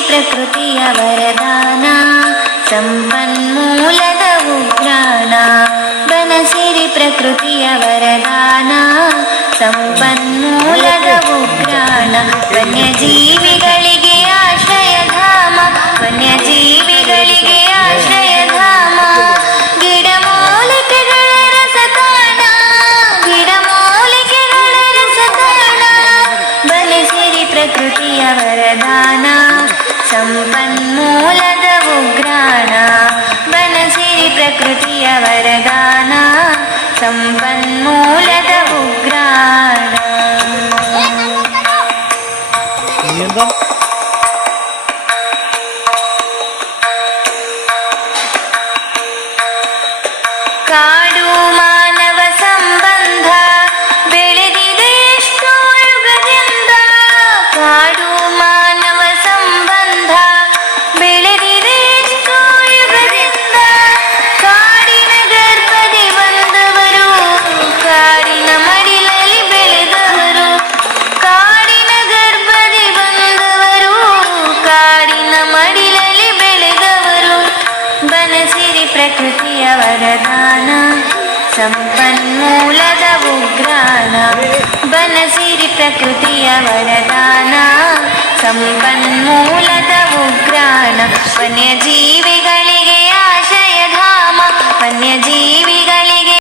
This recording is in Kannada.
ಪ್ರಕೃತಿಯ ವರದಾನ ಸಂಪನ್ಮೂಲದ ಉಗ್ರಾಣ ಬನಸಿರಿ ಪ್ರಕೃತಿಯ ವರದಾನ ಸಂಪನ್ಮೂಲದ ಉಗ್ರಾಣ ವನ್ಯಜೀವಿಗಳಿಗೆ ಆಶ್ರಯಧಾಮ ವನ್ಯಜೀವಿಗಳಿಗೆ ಆಶ್ರಯಧಾಮ ಗಿಡಮೂಲಿಕೆಗಳ ರಸತಾಣ ಗಿಡಮೂಲಿಕೆಗಳ ರಸತಾಣ ಬನಸಿರಿ ಪ್ರಕೃತಿಯ ವರದಾನ ಸಂಪನ್ಮೂಲದ ಉಗ್ರಾಣ ಬನಸಿರಿ ಪ್ರಕೃತಿಯ ವರದಾನ ಸಂಪನ್ಮೂಲದ ಉಗ್ರಾಣ. ಕಾಡು ಮಾನವ ಸಂಬಂಧ ಬೆಳೆದಿದೆ ಎಷ್ಟೋ ಯುಗದಿಂದ ಕಾಡು ಮಾನವ ಸಂಬಂಧ ಬೆಳೆದಿದೆ ಎಷ್ಟೋ ಯುಗದಿಂದ ಕಾಡಿನ ಗರ್ಭದಿ ಬಂದವರು ಕಾಡಿನ ಮಡಿಲಲ್ಲಿ ಬೆಳೆದವರು ಕಾಡಿನ ಗರ್ಭದಿ ಬಂದವರು ಕಾಡಿನ ಮಡಿಲಲ್ಲಿ ಬೆಳೆದವರು ಬನಸಿರಿ ಪ್ರಕೃತಿಯ ವರದಾನ ಸಂಪನ್ಮೂಲದ ಉಗ್ರಾಣ ಬನಸಿರಿ ಪ್ರಕೃತಿಯ ವರದಾನ ಸಂಪನ್ಮೂಲದ ಉಗ್ರಾಣ ವನ್ಯಜೀವಿ